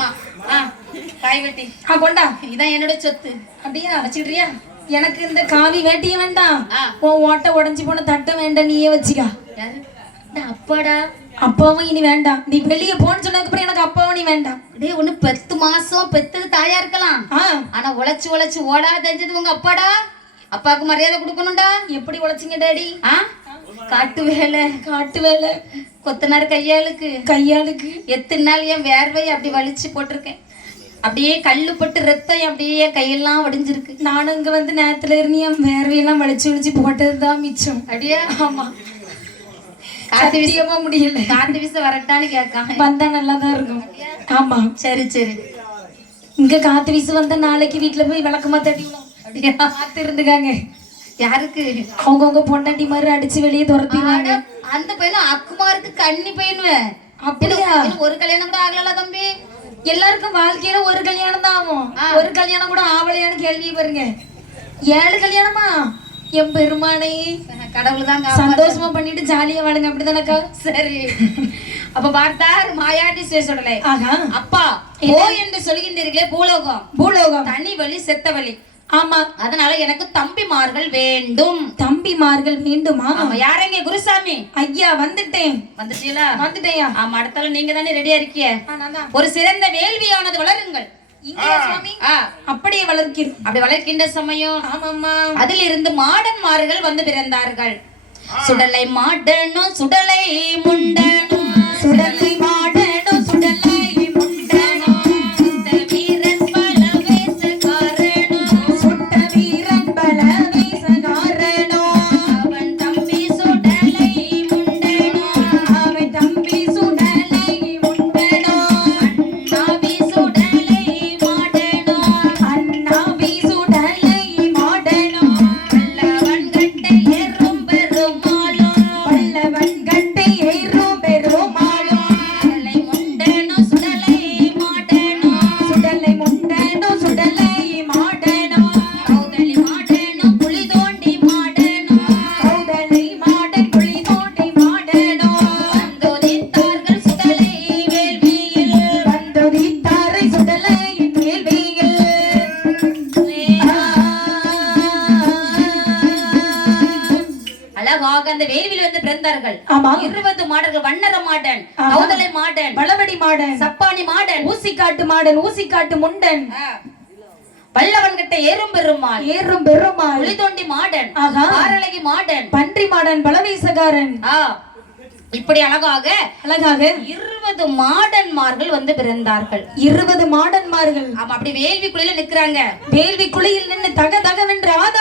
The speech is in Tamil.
ஆமா. ஆ காய் வெட்டி. ஆ கொண்டா. இதான் என்னோட சொத்து. அப்படியா வச்சுக்கிறியா எனக்கு இந்த காவி வேட்டியும் வேண்டாம். உன் ஓட்டை உடைஞ்சு போன தட்டை வேண்டாம் நீயே வச்சுக்கா. அப்பாடா. அப்பாவும் இனி வேண்டாம். நீ வெளியே போன்னு சொன்னதுக்கு அப்புறம் எனக்கு அப்பாவும் நீ வேண்டாம். டேய் ஒண்ணு பத்து மாசம் பெத்தது தாயா இருக்கலாம். ஆனா உழைச்சு உழைச்சு ஓடா தெரிஞ்சது உங்க அப்பாடா. அப்பாவுக்கு மரியாதை கொடுக்கணும்டா. எப்படி உழைச்சிங்க டாடி? ஆ? காட்டு வேலை காட்டு வேலை. கொத்தனார் கையாளுக்கு. கையாளுக்கு. எத்தனை நாள் என் வேர்வை அப்படி வலிச்சு போட்டிருக்கேன். அப்படியே கல்லு பட்டு ரத்தம் அப்படியே கையெல்லாம் வடிஞ்சிருக்கு. நானும் இங்க வந்து நேரத்துல இருந்து என் வேர்வையெல்லாம் வலிச்சு வலிச்சு போட்டதுதான் மிச்சம். அப்படியா? ஆமா. காத்து சத்தியமா முடியல. காத்து வீச வரட்டான்னு கேட்காம. வந்தா நல்லா தான் இருக்கும் ஆமா. சரி சரி. இங்க காத்து வீசு வந்தா நாளைக்கு வீட்டுல போய் விளக்கமா தட்டிக்கணும் அப்படியா? காத்து இருந்துக்காங்க. யாருக்கு? அவங்கவுங்க பொண்டாட்டி மாதிரி அடிச்சு வெளியே துரத்திடுவாங்க. ஆனா, அந்த பையனும் அக்குமாருக்கு கண்ணி பையனுவேன் அப்படியா? ஒரு கல்யாணம் கூட ஆகல தம்பி. எல்லாருக்கும் வாழ்க்கையில ஒரு கல்யாணம் தான் ஆகும். ஒரு கல்யாணம் கூட ஆவலையான்னு கேள்வி பாருங்க. ஏழு கல்யாணமா? என் பெருமானை. கடவுள் தான் சந்தோஷமா பண்ணிட்டு ஜாலியா வாழுங்க. அப்படிதானக்கா? சரி. அப்ப பார்த்தார் மாயாண்டி சொல்லலை அப்பா ஓ என்று சொல்கின்றீர்களே பூலோகம். பூலோகம். தனி வழி செத்த வழி. ஆமா அதனால எனக்கு தம்பிமார்கள் வேண்டும். தம்பிமார்கள் வேண்டுமா ஆமா. யாரங்க குருசாமி? ஐயா வந்துட்டேன். வந்துட்டீங்களா? வந்துட்டேயா ஆமா அடுத்தால நீங்க தானே ரெடியா இருக்கிய ஒரு சிறந்த வேள்வியானது வளருங்கள். அப்படியே வளர்க்கிறோம் அப்படி வளர்க்கின்ற சமயம் ஆமாம்மா. அதில் இருந்து மாடன்மார்கள் வந்து பிறந்தார்கள். சுடலை மாடனும் சுடலை முண்டனும். சுடலை அழகாக அந்த வேள்வியில் வந்து பிறந்தார்கள். ஆமா. இருபது மாடர்கள் வண்ணர மாடன். கௌதலை மாடன் பளவடி மாடன் சப்பானி மாடன் ஊசிக்காட்டு மாடன் ஊசிக்காட்டு முண்டன் பல்லவன் கிட்ட ஏறும் பெருமாள் ஏறும் பெருமாள் புலி தோண்டி மாடன் ஆஹா. ஆரழகி மாடன். பன்றி மாடன் பலவீசகாரன். ஆ. இப்படி அழகாக அழகாக. இருபது மாடன்மார்கள் வந்து பிறந்தார்கள். இருபது மாடன்மார்கள். ஆமா அப்படி வேள்விக்குள்ள நிக்கிறாங்க. வேள்வி குழியில் நின்று தக தகவென்று ஆத